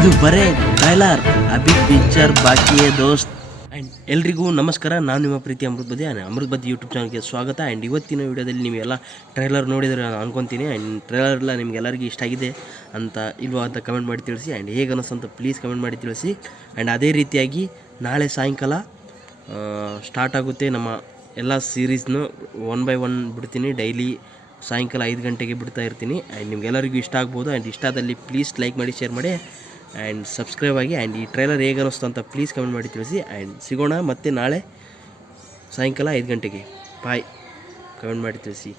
ಇದು ಬರೇ trailer, Abhi picture ಬಾಕಿಯೇ ದೋಸ್ತ್. ಆ್ಯಂಡ್ ಎಲ್ರಿಗೂ ನಮಸ್ಕಾರ. ನಾನು ನಿಮ್ಮ ಪ್ರೀತಿ ಅಮೃತ್ ಬದ್ದಿ ಯೂಟ್ಯೂಬ್ ಚಾನಲ್ಗೆ ಸ್ವಾಗತ. ಆ್ಯಂಡ್ ಇವತ್ತಿನ ವಿಡಿಯೋದಲ್ಲಿ ನೀವೆಲ್ಲ ಟ್ರೈಲರ್ ನೋಡಿದರೆ ನಾನು ಅನ್ಕೊತೀನಿ. ಆ್ಯಂಡ್ ಟ್ರೈಲರ್ ಎಲ್ಲ ನಿಮಗೆಲ್ಲರಿಗೂ ಇಷ್ಟ ಆಗಿದೆ ಅಂತ ಇಲ್ವಾ ಅಂತ ಕಮೆಂಟ್ ಮಾಡಿ ತಿಳಿಸಿ. ಆ್ಯಂಡ್ ಹೇಗೆ ಅನ್ನಿಸ್ತು ಅಂತ ಪ್ಲೀಸ್ ಕಮೆಂಟ್ ಮಾಡಿ ತಿಳಿಸಿ. ಆ್ಯಂಡ್ ಅದೇ ರೀತಿಯಾಗಿ ನಾಳೆ ಸಾಯಂಕಾಲ ಸ್ಟಾರ್ಟ್ ಆಗುತ್ತೆ ನಮ್ಮ ಎಲ್ಲ ಸೀರೀಸ್ನು 1 by 1 ಬಿಡ್ತೀನಿ. ಡೈಲಿ ಸಾಯಂಕಾಲ 5 ಗಂಟೆಗೆ ಬಿಡ್ತಾ ಇರ್ತೀನಿ. ಆ್ಯಂಡ್ ನಿಮಗೆಲ್ಲರಿಗೂ ಇಷ್ಟ ಆಗ್ಬೋದು. ಆ್ಯಂಡ್ ಇಷ್ಟ ಆದಲ್ಲಿ ಪ್ಲೀಸ್ ಲೈಕ್ ಮಾಡಿ, ಶೇರ್ ಮಾಡಿ ಆ್ಯಂಡ್ ಸಬ್ಸ್ಕ್ರೈಬ್ ಆಗಿ. ಆ್ಯಂಡ್ ಈ ಟ್ರೈಲರ್ ಹೇಗೆ ಅನ್ನಿಸ್ತು ಅಂತ ಪ್ಲೀಸ್ ಕಮೆಂಟ್ ಮಾಡಿ ತಿಳಿಸಿ. ಆ್ಯಂಡ್ ಸಿಗೋಣ ಮತ್ತೆ ನಾಳೆ ಸಾಯಂಕಾಲ 5 ಗಂಟೆಗೆ. ಬಾಯ್. ಕಮೆಂಟ್ ಮಾಡಿ ತಿಳಿಸಿ.